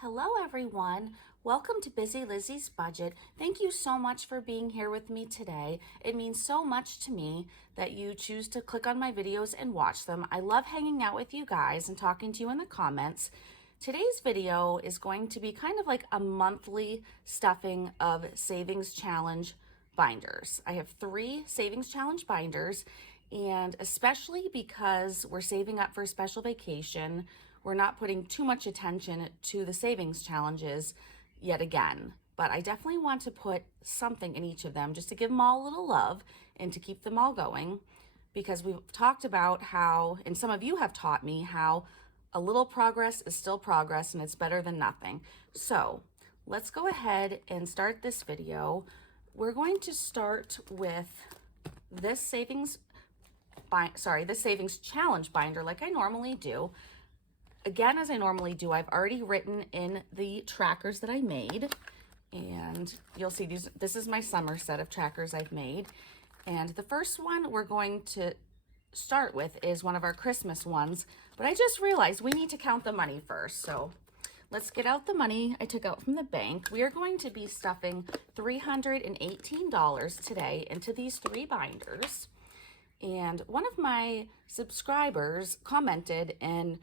Hello everyone, welcome to Busy Lizzie's Budget. Thank you so much for being here with me today. It means so much to me that you choose to click on my videos and watch them. I love hanging out with you guys and talking to you in the comments. Today's video is going to be kind of like a monthly stuffing of Savings Challenge binders. I have 3 Savings Challenge binders, and especially because we're saving up for a special vacation, we're not putting too much attention to the savings challenges yet again. But I definitely want to put something in each of them just to give them all a little love and to keep them all going, because we've talked about how, and some of you have taught me how a little progress is still progress and it's better than nothing. So let's go ahead and start this video. We're going to start with this savings challenge binder like I normally do. Again, as I normally do, I've already written in the trackers that I made, and you'll see this is my summer set of trackers I've made. And the first one we're going to start with is one of our Christmas ones, but I just realized we need to count the money first. So let's get out the money I took out from the bank. We are going to be stuffing $318 today into these 3 binders. And one of my subscribers commented and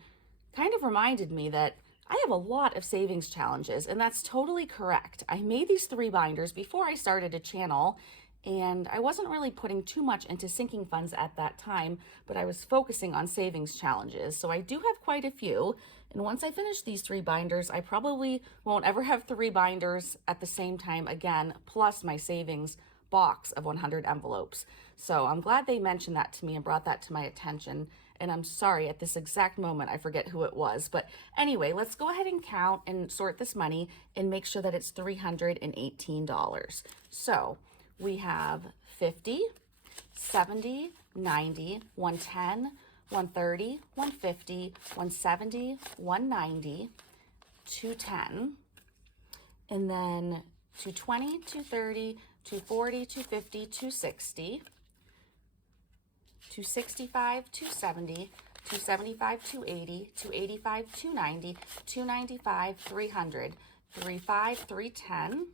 kind of reminded me that I have a lot of savings challenges, and that's totally correct. I made these 3 binders before I started a channel, and I wasn't really putting too much into sinking funds at that time, but I was focusing on savings challenges. So I do have quite a few, and once I finish these 3 binders, I probably won't ever have 3 binders at the same time again, plus my savings box of 100 envelopes. So I'm glad they mentioned that to me and brought that to my attention. And I'm sorry, at this exact moment, I forget who it was. But anyway, let's go ahead and count and sort this money and make sure that it's $318. So we have 50, 70, 90, 110, 130, 150, 170, 190, 210, and then 220, 230, 240, 250, 260, 265, 270, 275, 280, 285, 290, 295, 300, 35, 310,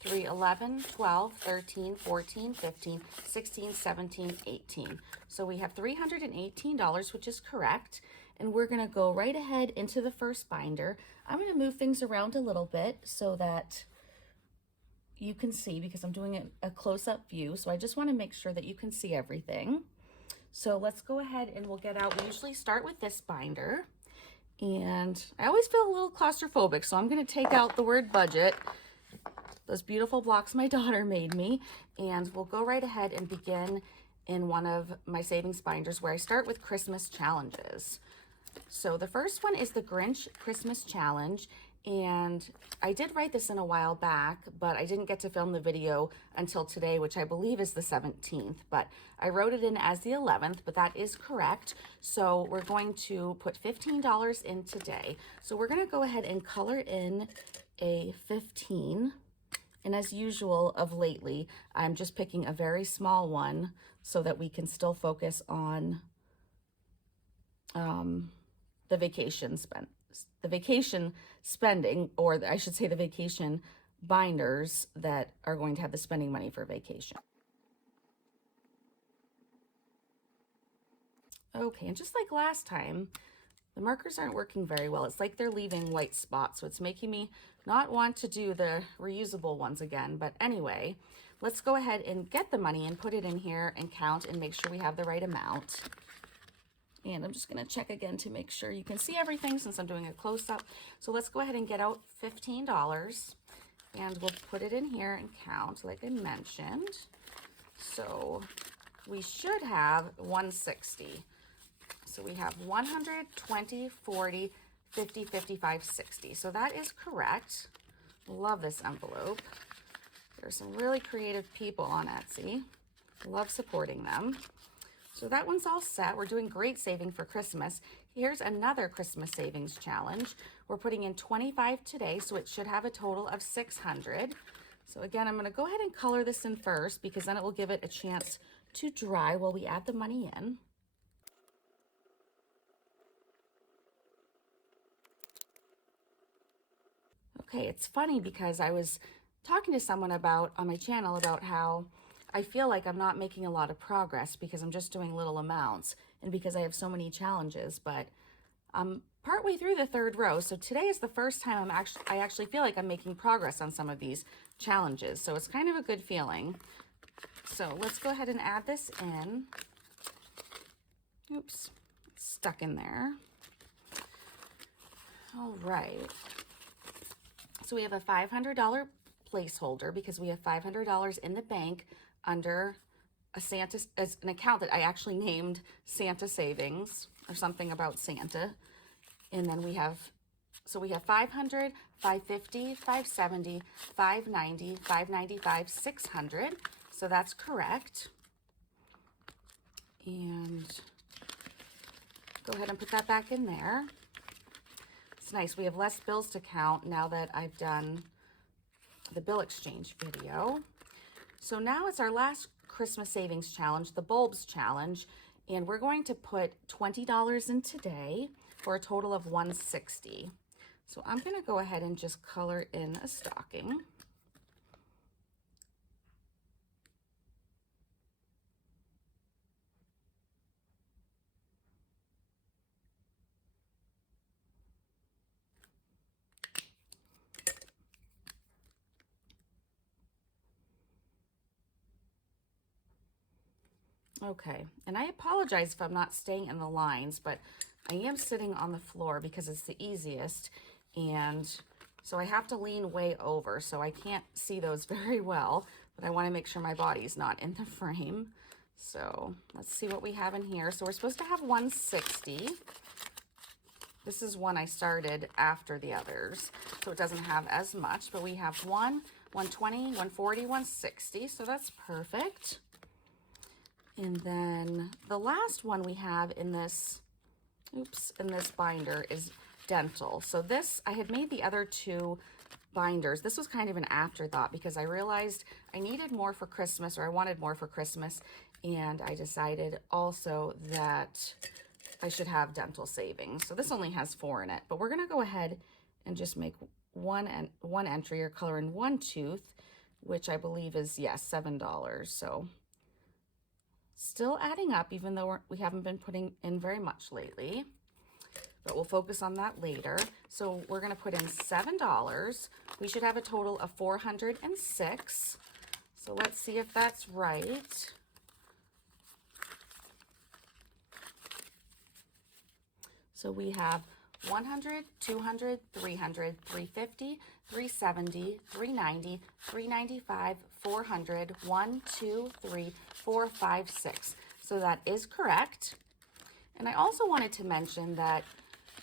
311, 12, 13, 14, 15, 16, 17, 18. So we have $318, which is correct. And we're going to go right ahead into the first binder. I'm going to move things around a little bit so that you can see, because I'm doing a close-up view. So I just want to make sure that you can see everything. So let's go ahead and we'll get out. We usually start with this binder, and I always feel a little claustrophobic, so I'm going to take out the word budget, those beautiful blocks my daughter made me, and we'll go right ahead and begin in one of my savings binders where I start with Christmas challenges. So the first one is the Grinch Christmas Challenge, and I did write this in a while back, but I didn't get to film the video until today, which I believe is the 17th, but I wrote it in as the 11th, but that is correct. So we're going to put $15 in today. So we're going to go ahead and color in a 15. And as usual of lately, I'm just picking a very small one so that we can still focus on the vacation spending, or I should say the vacation binders that are going to have the spending money for vacation. Okay, and just like last time, the markers aren't working very well. It's like they're leaving white spots, so it's making me not want to do the reusable ones again. But anyway, let's go ahead and get the money and put it in here and count and make sure we have the right amount. And I'm just going to check again to make sure you can see everything since I'm doing a close-up. So let's go ahead and get out $15, and we'll put it in here and count like I mentioned. So we should have 160. So we have 100, 20, 40, 50, 55, 60. So that is correct. Love this envelope. There's some really creative people on Etsy. Love supporting them. So that one's all set. We're doing great saving for Christmas. Here's another Christmas savings challenge. We're putting in 25 today, so it should have a total of 600. So again, I'm going to go ahead and color this in first, because then it will give it a chance to dry while we add the money in. Okay, it's funny because I was talking to someone about on my channel about how I feel like I'm not making a lot of progress because I'm just doing little amounts and because I have so many challenges, but I'm partway through the third row. So today is the first time I actually feel like I'm making progress on some of these challenges. So it's kind of a good feeling. So let's go ahead and add this in. Oops, it's stuck in there. All right. So we have a $500 placeholder because we have $500 in the bank under a Santa, as an account that I actually named Santa Savings or something about Santa. And then we have 500, 550, 570, 590, 595, 600. So that's correct. And go ahead and put that back in there. It's nice. We have less bills to count now that I've done the bill exchange video. So now it's our last Christmas savings challenge, the bulbs challenge, and we're going to put $20 in today for a total of $160. So I'm going to go ahead and just color in a stocking. Okay, and I apologize if I'm not staying in the lines, but I am sitting on the floor because it's the easiest, and so I have to lean way over, so I can't see those very well, but I want to make sure my body's not in the frame. So let's see what we have in here. So we're supposed to have 160. This is one I started after the others, so it doesn't have as much, but we have 120, 140, 160, so that's perfect. And then the last one we have in this, in this binder is dental. So this, I had made the other two binders. This was kind of an afterthought because I realized I needed more for Christmas, or I wanted more for Christmas. And I decided also that I should have dental savings. So this only has 4 in it, but we're gonna go ahead and just make one entry or color in one tooth, which I believe is, yes, $7. So still adding up, even though we haven't been putting in very much lately, but we'll focus on that later. So we're going to put in $7. We should have a total of 406. So let's see if that's right. So we have 100, 200, 300, 350, 370, 390, 395, 400, 1, 2, 3, 4, 5, 6. So that is correct. And I also wanted to mention that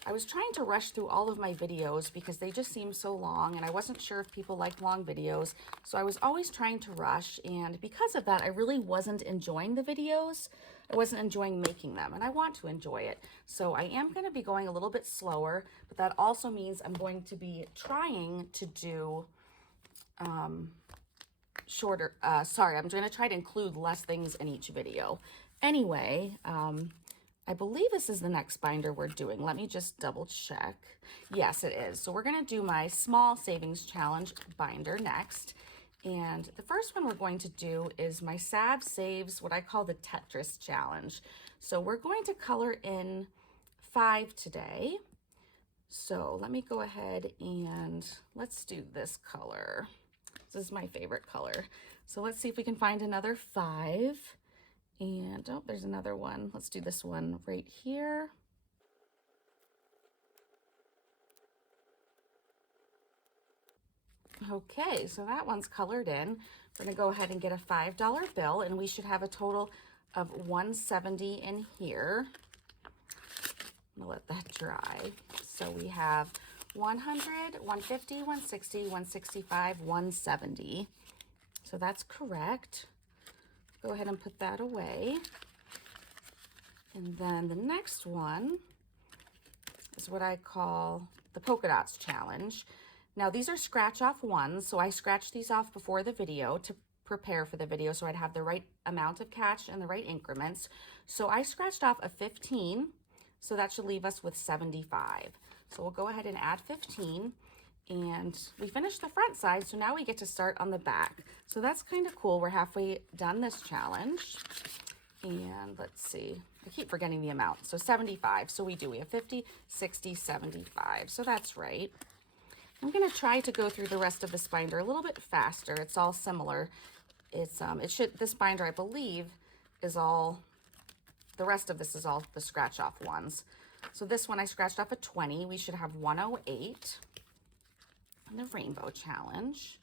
I was trying to rush through all of my videos because they just seem so long, and I wasn't sure if people like long videos. So I was always trying to rush, and because of that, I really wasn't enjoying the videos. I wasn't enjoying making them, and I want to enjoy it. So I am going to be going a little bit slower, but that also means I'm going to be trying to do shorter, I'm going to try to include less things in each video. Anyway, I believe this is the next binder we're doing. Let me just double check. Yes, it is. So we're going to do my small savings challenge binder next. And the first one we're going to do is my Sav Saves, what I call the Tetris challenge. So we're going to color in 5 today. So let me go ahead and let's do this color. This is my favorite color. So let's see if we can find another 5. And, oh, there's another one. Let's do this one right here. Okay, so that one's colored in. We're gonna go ahead and get a $5 bill, and we should have a total of 170 in here. I'm gonna let that dry. So we have 100, 150, 160, 165, 170. So that's correct. Go ahead and put that away. And then the next one is what I call the polka dots challenge. Now these are scratch off ones, so I scratched these off before the video to prepare for the video so I'd have the right amount of cash and the right increments. So I scratched off a 15, so that should leave us with 75. So we'll go ahead and add 15, And we finished the front side, so now we get to start on the back. So that's kind of cool. We're halfway done this challenge. And let's see, I keep forgetting the amount. So 75, so we have 50, 60, 75. So that's right. I'm gonna try to go through the rest of this binder a little bit faster. It's all similar. This binder, I believe, is all, the rest of this is all the scratch off ones. So this one I scratched off a 20. We should have 108 in the rainbow challenge.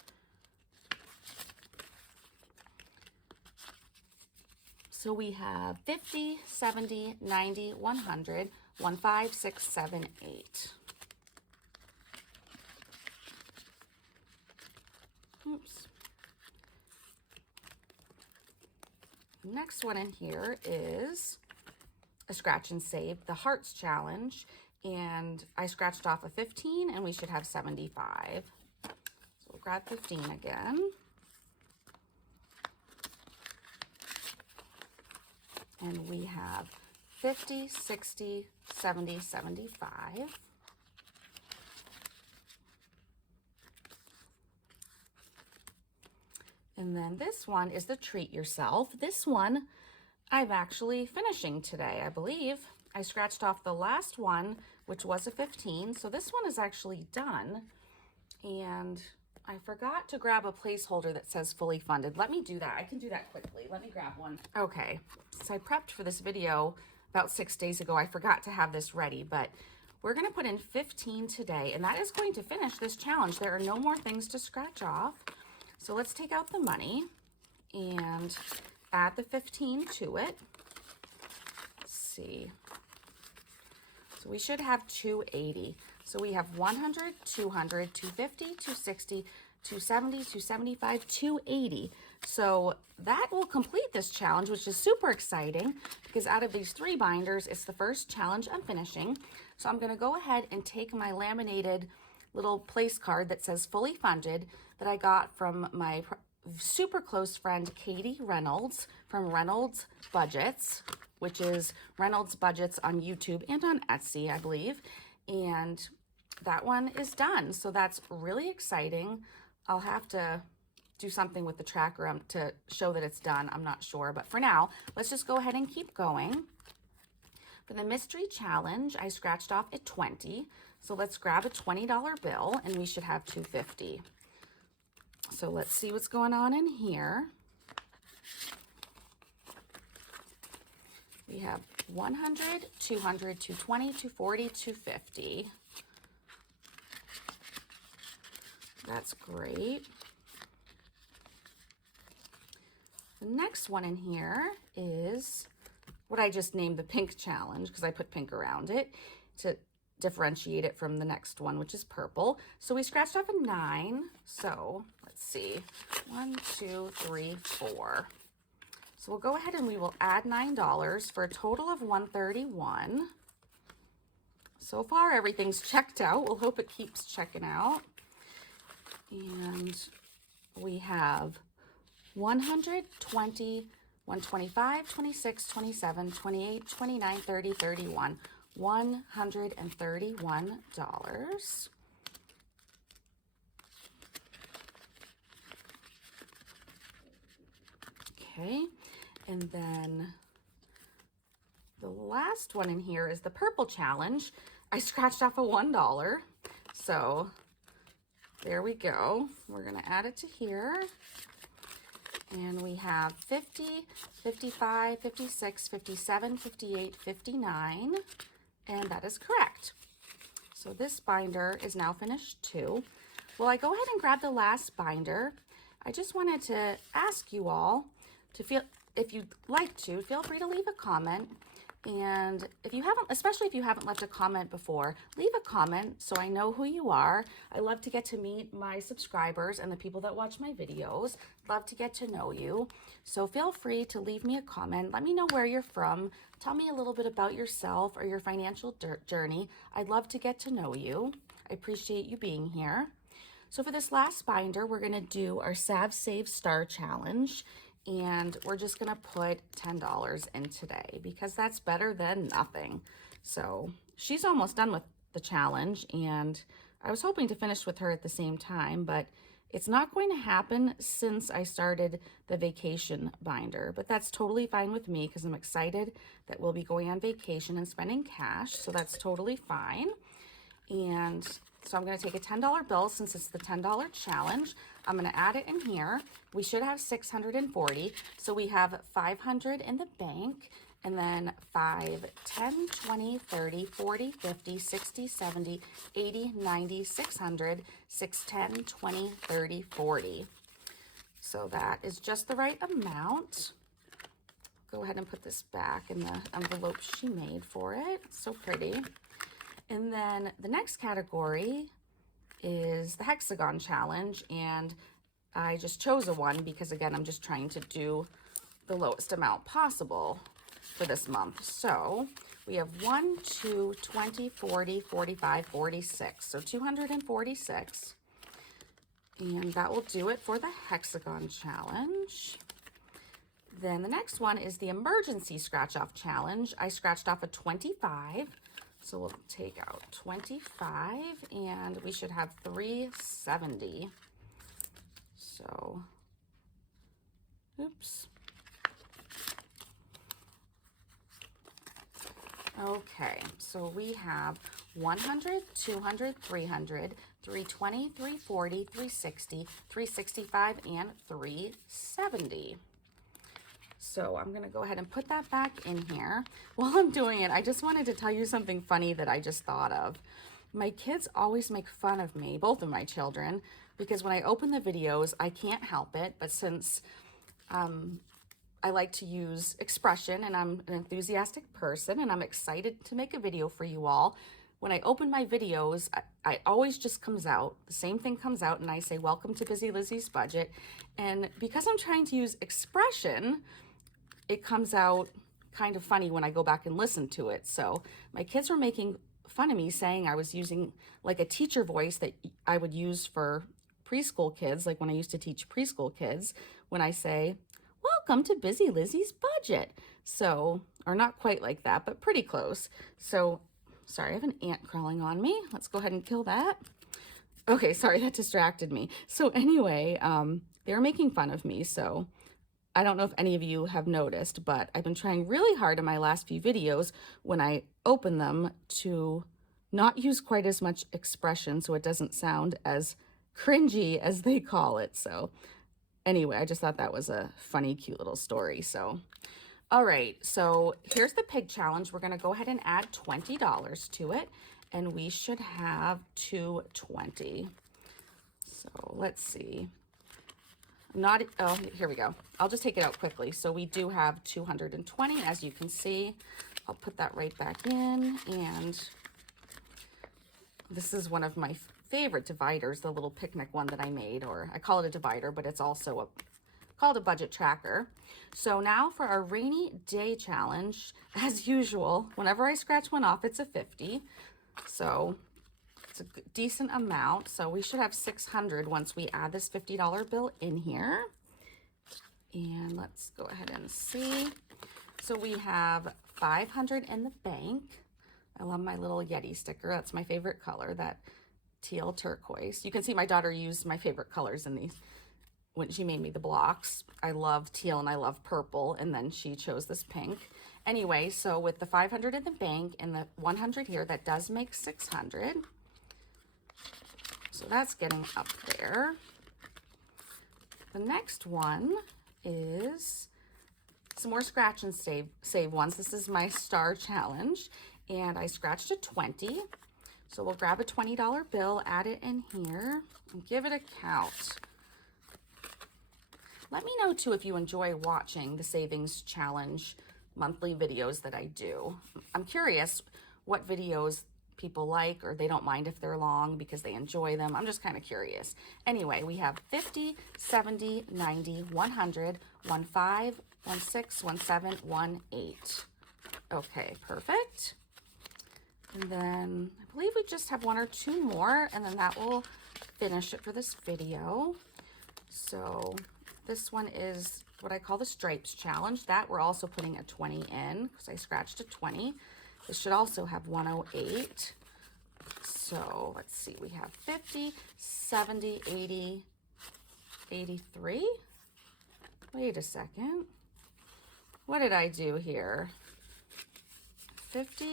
So we have 50, 70, 90, 100, 1, 5, 6, 7, 8. Oops. Next one in here is a scratch and save, the hearts challenge, and I scratched off a 15 and we should have 75. So we'll grab 15 again. And we have 50, 60, 70, 75. And then this one is the treat yourself. This one I'm actually finishing today, I believe. I scratched off the last one, which was a 15. So this one is actually done. And I forgot to grab a placeholder that says fully funded. Let me do that. I can do that quickly. Let me grab one. Okay, so I prepped for this video about 6 days ago. I forgot to have this ready, but we're gonna put in 15 today, and that is going to finish this challenge. There are no more things to scratch off. So let's take out the money and add the 15 to it. Let's see. So we should have 280. So we have 100, 200, 250, 260, 270, 275, 280. So that will complete this challenge, which is super exciting because out of these 3 binders, it's the first challenge I'm finishing. So I'm going to go ahead and take my laminated little place card that says fully funded that I got from my super close friend Katie Reynolds from Reynolds Budgets, which is Reynolds Budgets on YouTube and on Etsy, I believe. And that one is done. So that's really exciting. I'll have to do something with the tracker to show that it's done. I'm not sure. But for now, let's just go ahead and keep going. For the mystery challenge, I scratched off at 20. So let's grab a $20 bill and we should have 250. So let's see what's going on in here. We have 100, 200, 220, 240, 250. That's great. The next one in here is what I just named the pink challenge because I put pink around it to differentiate it from the next one, which is purple. So we scratched off a 9. So let's see, 1, 2, 3, 4. So we'll go ahead and we will add $9 for a total of $131. So far, everything's checked out. We'll hope it keeps checking out. And we have 120, 125, 26, 27, 28, 29, 30, 31, $131. Okay, and then the last one in here is the purple challenge. I scratched off a $1, so there we go. We're gonna add it to here. And we have 50, 55, 56, 57, 58, 59, and that is correct. So this binder is now finished too. Well, I go ahead and grab the last binder. I just wanted to ask you all to if you'd like to, feel free to leave a comment. And if you haven't, especially if you haven't left a comment before, leave a comment so I know who you are. I love to get to meet my subscribers and the people that watch my videos. Love to get to know you. So feel free to leave me a comment. Let me know where you're from. Tell me a little bit about yourself or your financial journey. I'd love to get to know you. I appreciate you being here. So for this last binder, we're gonna do our Sav Save Star Challenge. And we're just gonna put $10 in today because that's better than nothing. So she's almost done with the challenge and I was hoping to finish with her at the same time, but it's not going to happen since I started the vacation binder. But that's totally fine with me because I'm excited that we'll be going on vacation and spending cash. So that's totally fine. And so I'm going to take a $10 bill since it's the $10 challenge. I'm going to add it in here. We should have 640. So we have 500 in the bank, and then 5, 10, 20, 30, 40, 50, 60, 70, 80, 90, 600, 6, 10, 20, 30, 40. So that is just the right amount. Go ahead and put this back in the envelope she made for it. It's so pretty. And then the next category is the Hexagon challenge, and I just chose a 1 because, again, I'm just trying to do the lowest amount possible for this month. So we have 1, 2, 20, 40, 45, 46. So 246. And that will do it for the Hexagon challenge. Then the next one is the emergency scratch off challenge. I scratched off a 25. So we'll take out 25 and we should have 370. So, oops. Okay, so we have 100, 200, 300, 320, 340, 360, 365, and 370. So I'm going to go ahead and put that back in here. While I'm doing it, I just wanted to tell you something funny that I just thought of. My kids always make fun of me, both of my children, because when I open the videos, I can't help it. But since I like to use expression and I'm an enthusiastic person and I'm excited to make a video for you all, when I open my videos, I always just comes out, the same thing comes out, and I say, welcome to Busy Lizzy's Budget. And because I'm trying to use expression, it comes out kind of funny when I go back and listen to it. So my kids were making fun of me saying I was using like a teacher voice that I would use for preschool kids, like when I used to teach preschool kids, when I say, welcome to Busy Lizzy's Budget. So, or not quite like that, but pretty close. So, sorry, I have an ant crawling on me. Let's go ahead and kill that. Okay, sorry, that distracted me. So anyway, they were making fun of me, so I don't know if any of you have noticed, but I've been trying really hard in my last few videos when I open them to not use quite as much expression so it doesn't sound as cringy as they call it. So anyway, I just thought that was a funny, cute little story. So, all right, so here's the pig challenge. We're going to go ahead and add $20 to it, and we should have 220. So let's see. Oh, here we go. I'll just take it out quickly. So we do have 220, as you can see. I'll put that right back in, and this is one of my favorite dividers, the little picnic one that I made, or I call it a divider, but it's also called a budget tracker. So now for our rainy day challenge, as usual, whenever I scratch one off, it's a 50. So it's a decent amount. So we should have 600 once we add this $50 bill in here. And let's go ahead and see. So we have 500 in the bank. I love my little Yeti sticker. That's my favorite color, that teal turquoise. You can see my daughter used my favorite colors in these when she made me the blocks. I love teal and I love purple, and then she chose this pink. Anyway, so with the 500 in the bank and the 100 here, that does make 600. So that's getting up there. The next one is some more scratch and save ones. This is my star challenge, and I scratched a 20. So we'll grab a $20 bill, add it in here, and give it a count. Let me know, too, if you enjoy watching the Savings Challenge monthly videos that I do. I'm curious what videos people like, or they don't mind if they're long because they enjoy them. I'm just kind of curious. Anyway, we have 50, 70, 90, 100, 15, 16, 17, 18. Okay, perfect. And then I believe we just have 1 or 2 more, and then that will finish it for this video. So this one is what I call the Stripes Challenge. That we're also putting a 20 in because I scratched a 20. This should also have 108. So let's see, we have 50, 70, 80, 83. Wait a second. What did I do here? 50,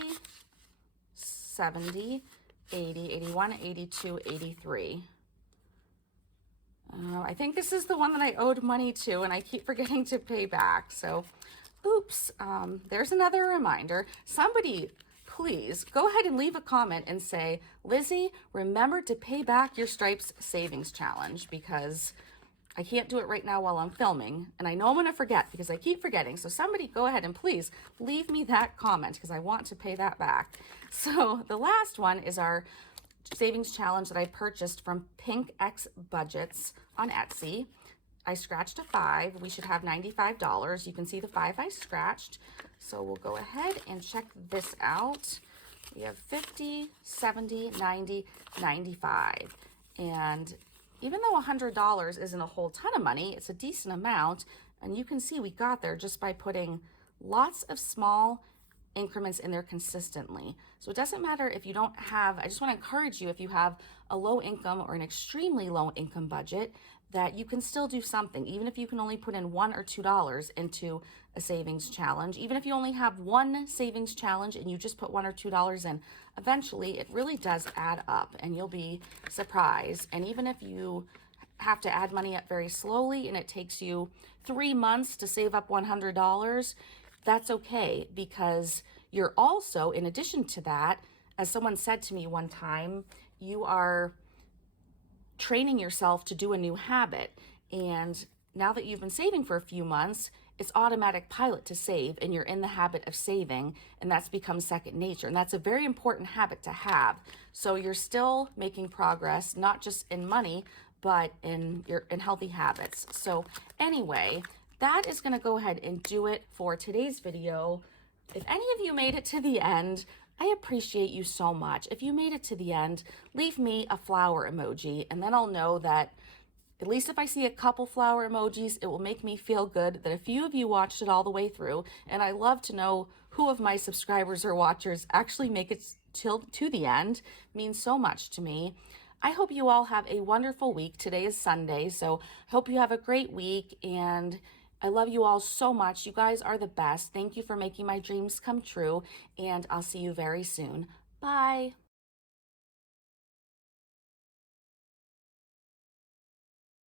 70, 80, 81, 82, 83. I think this is the one that I owed money to and I keep forgetting to pay back. So, oops, there's another reminder. Somebody, please go ahead and leave a comment and say, Lizzy, remember to pay back your Stripes Savings Challenge, because I can't do it right now while I'm filming. And I know I'm going to forget because I keep forgetting. So somebody go ahead and please leave me that comment because I want to pay that back. So the last one is our savings challenge that I purchased from Pink X Budgets on Etsy. I scratched a 5. We should have $95. You can see the 5 I scratched. So we'll go ahead and check this out. We have 50, 70, 90, 95. And even though $100 isn't a whole ton of money, it's a decent amount. And you can see we got there just by putting lots of small increments in there consistently. So it doesn't matter if you don't have, I just want to encourage you, if you have a low income or an extremely low income budget, that you can still do something, even if you can only put in $1 or $2 into a savings challenge. Even if you only have one savings challenge and you just put $1 or $2 in, eventually it really does add up and you'll be surprised. And even if you have to add money up very slowly and it takes you 3 months to save up $100, that's okay, because you're also, in addition to that, as someone said to me one time, you are training yourself to do a new habit. And now that you've been saving for a few months, it's automatic pilot to save and you're in the habit of saving, and that's become second nature. And that's a very important habit to have. So you're still making progress, not just in money, but in healthy habits. So anyway, that is going to go ahead and do it for today's video. If any of you made it to the end, I appreciate you so much. If you made it to the end, leave me a flower emoji, and then I'll know that, at least if I see a couple flower emojis, it will make me feel good that a few of you watched it all the way through. And I love to know who of my subscribers or watchers actually make it to the end. It means so much to me. I hope you all have a wonderful week. Today is Sunday, so I hope you have a great week, and I love you all so much. You guys are the best. Thank you for making my dreams come true, and I'll see you very soon. Bye.